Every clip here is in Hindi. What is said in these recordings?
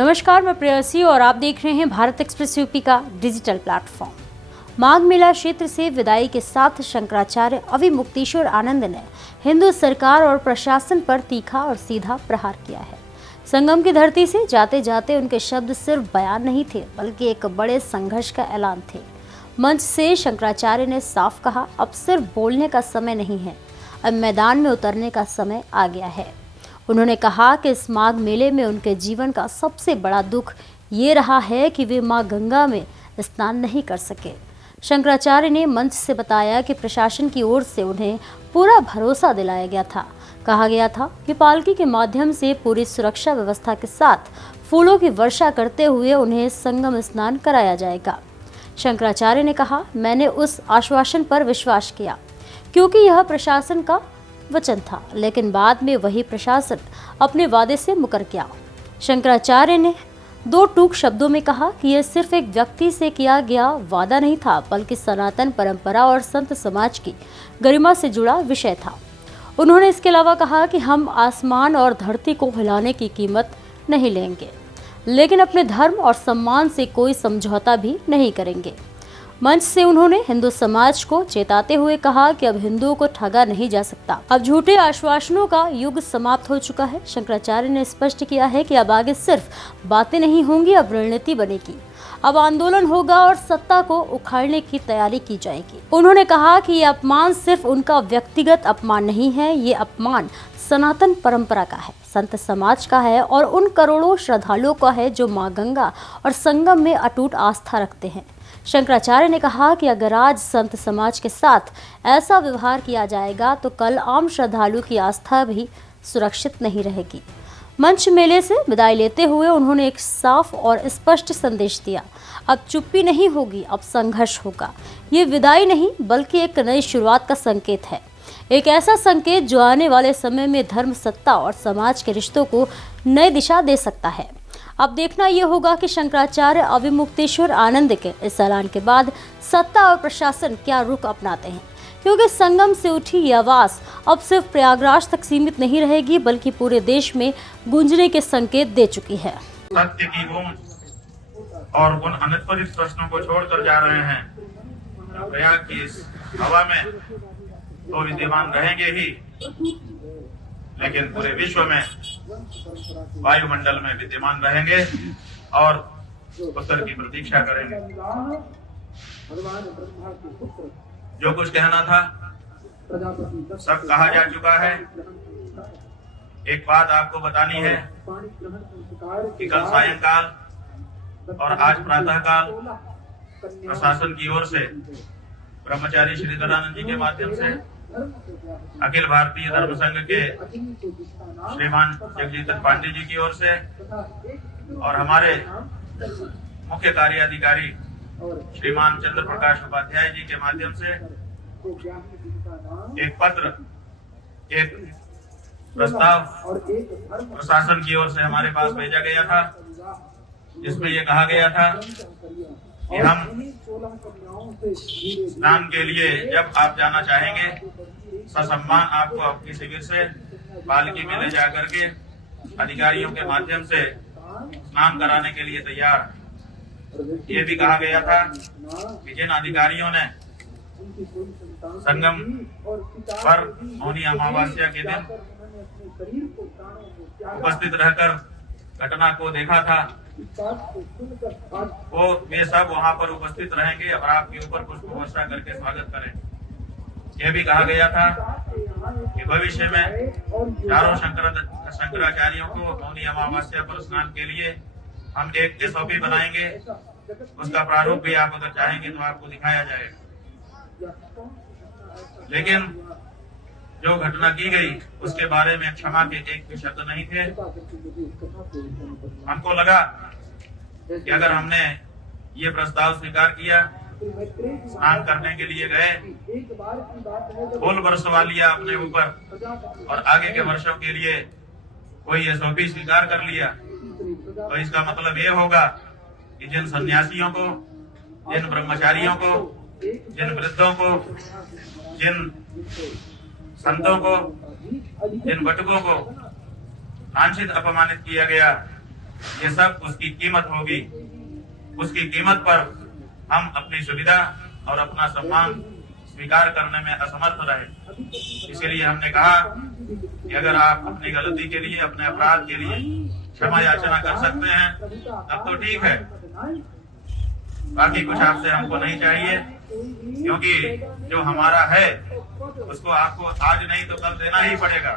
नमस्कार, मैं प्रेयसी और आप देख रहे हैं भारत एक्सप्रेस यूपी का डिजिटल प्लेटफॉर्म। माघ मेला क्षेत्र से विदाई के साथ शंकराचार्य अविमुक्तेश्वर आनंद ने हिंदू सरकार और प्रशासन पर तीखा और सीधा प्रहार किया है। संगम की धरती से जाते जाते उनके शब्द सिर्फ बयान नहीं थे, बल्कि एक बड़े संघर्ष का ऐलान थे। मंच से शंकराचार्य ने साफ कहा, अब सिर्फ बोलने का समय नहीं है, अब मैदान में उतरने का समय आ गया है। उन्होंने कहा कि इस माघ मेले में उनके जीवन का सबसे बड़ा दुख ये रहा है कि वे मां गंगा में स्नान नहीं कर सके। शंकराचार्य ने मंच से बताया कि प्रशासन की ओर से उन्हें पूरा भरोसा दिलाया गया था। कहा गया था कि पालकी के माध्यम से पूरी सुरक्षा व्यवस्था के साथ फूलों की वर्षा करते हुए उन्हें संगम स्नान कराया जाएगा। शंकराचार्य ने कहा, मैंने उस आश्वासन पर विश्वास किया क्योंकि यह प्रशासन का वचन था, लेकिन बाद में वही प्रशासन अपने वादे से मुकर गया। शंकराचार्य ने दो टूक शब्दों में कहा कि यह सिर्फ एक व्यक्ति से किया गया वादा नहीं था, बल्कि सनातन परंपरा और संत समाज की गरिमा से जुड़ा विषय था। उन्होंने इसके अलावा कहा कि हम आसमान और धरती को हिलाने की कीमत नहीं लेंगे, लेकिन अपने धर्म और सम्मान से कोई समझौता भी नहीं करेंगे। मंच से उन्होंने हिंदू समाज को चेताते हुए कहा कि अब हिंदुओं को ठगा नहीं जा सकता, अब झूठे आश्वासनों का युग समाप्त हो चुका है। शंकराचार्य ने स्पष्ट किया है कि अब आगे सिर्फ बातें नहीं होंगी, अब रणनीति बनेगी, अब आंदोलन होगा और सत्ता को उखाड़ने की तैयारी की जाएगी। उन्होंने कहा कि ये अपमान सिर्फ उनका व्यक्तिगत अपमान नहीं है, ये अपमान सनातन परंपरा का है, संत समाज का है और उन करोड़ों श्रद्धालुओं का है जो मां गंगा और संगम में अटूट आस्था रखते हैं। शंकराचार्य ने कहा कि अगर आज संत समाज के साथ ऐसा व्यवहार किया जाएगा तो कल आम श्रद्धालु की आस्था भी सुरक्षित नहीं रहेगी। मंच मेले से विदाई लेते हुए उन्होंने एक साफ और स्पष्ट संदेश दिया, अब चुप्पी नहीं होगी, अब संघर्ष होगा। ये विदाई नहीं बल्कि एक नई शुरुआत का संकेत है, एक ऐसा संकेत जो आने वाले समय में धर्म, सत्ता और समाज के रिश्तों को नई दिशा दे सकता है। अब देखना यह होगा कि शंकराचार्य अविमुक्तेश्वर आनंद के इस ऐलान के बाद सत्ता और प्रशासन क्या रुख अपनाते हैं, क्योंकि संगम से उठी ये आवाज अब सिर्फ प्रयागराज तक सीमित नहीं रहेगी, बल्कि पूरे देश में गूंजने के संकेत दे चुकी है। सत्य की गूंज और उन अनुत्तरित प्रश्नों को छोड़कर जा रहे हैं। प्रयाग की इस हवा में तो विद्यमान रहेंगे ही, लेकिन पूरे विश्व में वायुमंडल में विद्यमान रहेंगे और उत्तर की प्रतीक्षा करेंगे। जो कुछ कहना था सब कहा जा चुका है। एक बात आपको बतानी है कि कल सायंकाल और आज प्रातःकाल प्रशासन की ओर से ब्रह्मचारी श्रीधरानंद जी के माध्यम से अखिल भारतीय धर्म संघ के श्रीमान जगजीतन पांडे जी की ओर से और हमारे मुख्य कार्याधिकारी श्रीमान चंद्र प्रकाश उपाध्याय जी के माध्यम से एक पत्र, एक प्रस्ताव प्रशासन की ओर से हमारे पास भेजा गया था, जिसमें ये कहा गया था कि हम स्नान के लिए जब आप जाना चाहेंगे ससम्मान आपको आपकी शिविर से पालकी में ले जाकर के अधिकारियों के माध्यम से स्नान कराने के लिए तैयार। ये भी कहा गया था कि जिन अधिकारियों ने संगम पर मौनी अमावस्या के दिन उपस्थित रहकर घटना को देखा था, वो वे सब वहां पर उपस्थित रहेंगे और आपके ऊपर पुष्प वर्षा करके स्वागत करेंगे। यह भी कहा गया था कि भविष्य में चारों शंकराचार्यों को मौनी अमावस्या पर स्नान के लिए हम एक SOP बनाएंगे, उसका प्रारूप भी आप अगर चाहेंगे तो आपको दिखाया जाएगा। लेकिन जो घटना की गई उसके बारे में क्षमा के एक भी शब्द नहीं थे। हमको लगा कि अगर हमने ये प्रस्ताव स्वीकार किया, स्नान करने के लिए गए, फूल बरसवा लिया अपने ऊपर और आगे के वर्षों के लिए कोई SOP स्वीकार कर लिया, तो इसका मतलब ये होगा कि जिन सन्यासियों को, जिन ब्रह्मचारियों को, जिन वृद्धों को, जिन संतों को, जिन बटुकों को लांछित अपमानित किया गया, ये सब उसकी कीमत होगी। उसकी कीमत पर हम अपनी सुविधा और अपना सम्मान स्वीकार करने में असमर्थ रहे। इसीलिए हमने कहा कि अगर आप अपनी गलती के लिए, अपने अपराध के लिए क्षमा याचना कर सकते हैं तब तो ठीक है, बाकी कुछ आपसे हमको नहीं चाहिए, क्योंकि जो हमारा है उसको आपको आज नहीं तो कल देना ही पड़ेगा।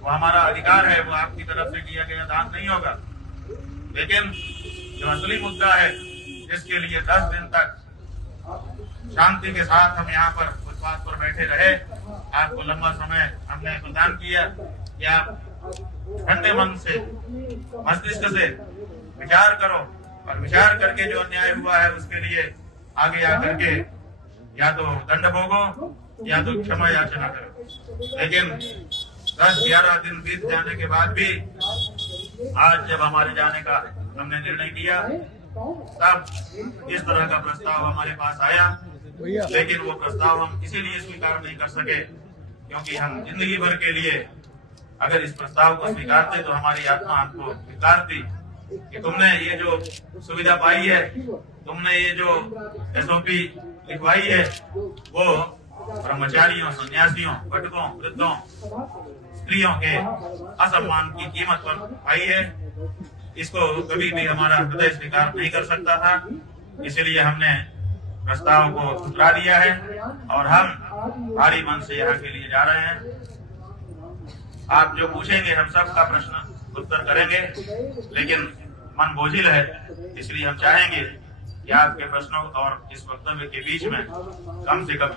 वो हमारा अधिकार है, वो आपकी तरफ से किया गया दान नहीं होगा। लेकिन जो असली मुद्दा है, जिसके लिए 10 दिन तक शांति के साथ हम यहाँ पर फुटपाथ पर बैठे रहे, आपको लंबा समय हमने प्रदान किया कि आप ठंडे मन से, मस्तिष्क से विचार करो और विचार करके जो अन्याय हुआ है उसके लिए आगे आकर के या तो दंड भोगो या तो क्षमा याचना करो। लेकिन 10-11 दिन बीत जाने के बाद भी आज जब हमारे जाने का हमने निर्णय किया तब इस तरह का प्रस्ताव हमारे पास आया, लेकिन वो प्रस्ताव हम इसीलिए स्वीकार नहीं कर सके क्योंकि हम जिंदगी भर के लिए अगर इस प्रस्ताव को स्वीकारते तो हमारी आत्मा हमको स्वीकारती कि तुमने ये जो सुविधा पाई है, तुमने ये जो SOP लिखवाई है, वो ब्रह्मचारियों, सन्यासियों, भटकों, वृद्धों, स्त्रियों के असम्मान की कीमत पर पाई है। इसको कभी भी हमारा हृदय स्वीकार नहीं कर सकता था, इसलिए हमने प्रस्ताव को ठुकरा दिया है और हम भारी मन से यहाँ के लिए जा रहे हैं। आप जो पूछेंगे हम सब का प्रश्न उत्तर करेंगे, लेकिन मन बोझिल है, इसलिए हम चाहेंगे कि आपके प्रश्नों और इस वक्तव्य के बीच में कम से कम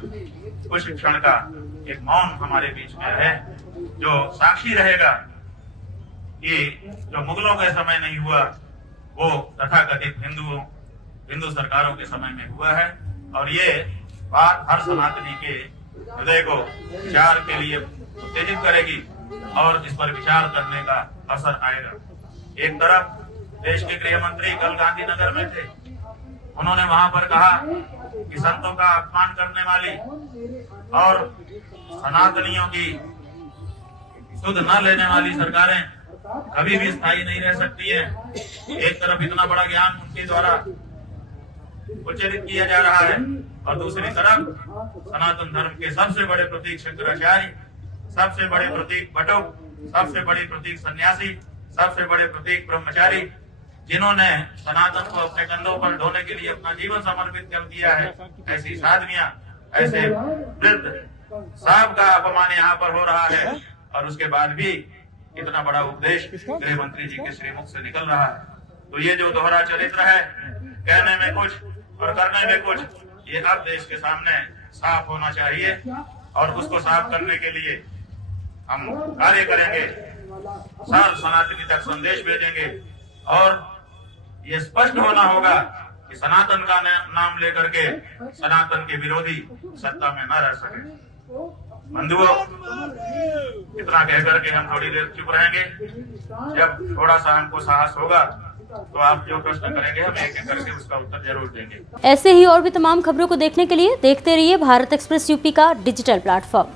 कुछ क्षण का एक मौन हमारे बीच में है, जो साक्षी रहेगा कि जो मुगलों के समय नहीं हुआ वो तथाकथित हिंदू सरकारों के समय में हुआ है। और ये बात हर सनातनी के हृदय को विचार के लिए उत्तेजित करेगी और इस पर विचार करने का असर आएगा। एक तरफ देश के गृह मंत्री कल गांधीनगर में थे, उन्होंने वहां पर कहा कि संतों का अपमान करने वाली और सनातनियों की सुध न लेने वाली सरकारें कभी भी स्थायी नहीं रह सकती है। एक तरफ इतना बड़ा ज्ञान उनके द्वारा उच्चारित किया जा रहा है और दूसरी तरफ सनातन धर्म के सबसे बड़े प्रतीक शंकराचार्य, सबसे बड़े प्रतीक बटुक, सबसे बड़े प्रतीक सन्यासी, सबसे बड़े प्रतीक ब्रह्मचारी, जिन्होंने सनातन को अपने कंधों पर ढोने के लिए अपना जीवन समर्पित कर दिया है, ऐसी साधवियां, ऐसे वृद्ध, सबका अपमान यहाँ पर हो रहा है और उसके बाद भी इतना बड़ा उपदेश गृह मंत्री जी के श्रीमुख से निकल रहा है। तो ये जो दोहरा चरित्र है, कहने में कुछ और करने में कुछ, ये अब देश के सामने साफ होना चाहिए और उसको साफ करने के लिए हम कार्य करेंगे, सर्व सनातनी तक संदेश भेजेंगे और ये स्पष्ट होना होगा कि सनातन का नाम लेकर के सनातन के विरोधी सत्ता में न रह सके। बंधुओं, इतना कह करके हम थोड़ी देर चुप रहेंगे। जब थोड़ा सा हमको साहस होगा तो आप जो प्रश्न करेंगे हम एक एक करके उसका उत्तर जरूर देंगे। ऐसे ही और भी तमाम खबरों को देखने के लिए देखते रहिए भारत एक्सप्रेस यूपी का डिजिटल प्लेटफॉर्म।